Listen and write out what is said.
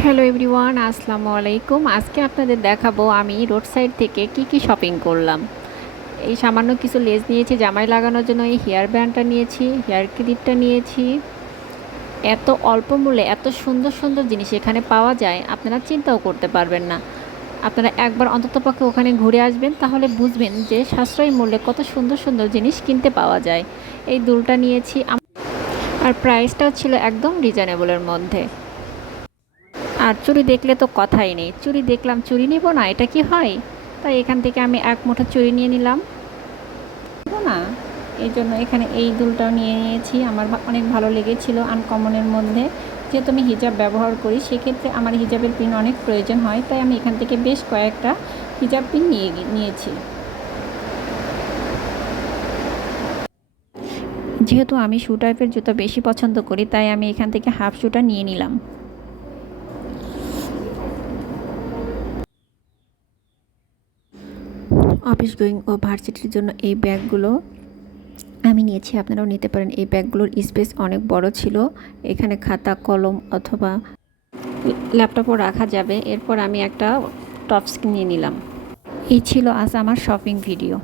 Hello everyone, আসসালামু আলাইকুম। আজকে আপনাদের দেখাবো আমি রোড সাইড থেকে কি শপিং করলাম। এই সামান্য কিছু লেস নিয়েছি জামায় লাগানোর জন্য, এই হেয়ার ব্যান্ডটা নিয়েছি, হেয়ার ক্লিপটা নিয়েছি। এত অল্প মূল্যে এত সুন্দর সুন্দর জিনিস এখানে পাওয়া যায়, আপনারা চিন্তাও করতে পারবেন না। আপনারা একবার অন্ততপক্ষে ওখানে ঘুরে আসবেন, তাহলে বুঝবেন যে সাশ্রয়ী মূল্যে কত সুন্দর সুন্দর জিনিস কিনতে পাওয়া যায়। এই দুলটা নিয়েছি, আর প্রাইসটাও ছিল একদম রিজনেবলের মধ্যে। আর চুড়ি দেখলে তো কথাই নেই, চুড়ি দেখলাম চুড়ি নিব না, এটা কি হয়? তাই এখান থেকে আমি এক মুঠো চুড়ি নিয়ে নিলাম। নেব না, এই জন্য এখানে এই দুলটাও নিয়ে নিয়েছি। আমার অনেক ভালো লেগেছিল, আনকমনের মধ্যে। যেহেতু আমি হিজাব ব্যবহার করি, সেক্ষেত্রে আমার হিজাবের পিন অনেক প্রয়োজন হয়, তাই আমি এখান থেকে বেশ কয়েকটা হিজাব পিন নিয়েছি। যেহেতু আমি শু টাইপের জুতা বেশি পছন্দ করি, তাই আমি এখান থেকে হাফ শুটা নিয়ে নিলাম। অফিস গোয়িং ও ভার্সিটির জন্য এই ব্যাগগুলো আমি নিয়েছি, আপনারাও নিতে পারেন। এই ব্যাগগুলোর স্পেস অনেক বড় ছিল, এখানে খাতা কলম অথবা ল্যাপটপও রাখা যাবে। এরপর আমি একটা টপস নিয়ে নিলাম। এই ছিল আজ আমার শপিং ভিডিও।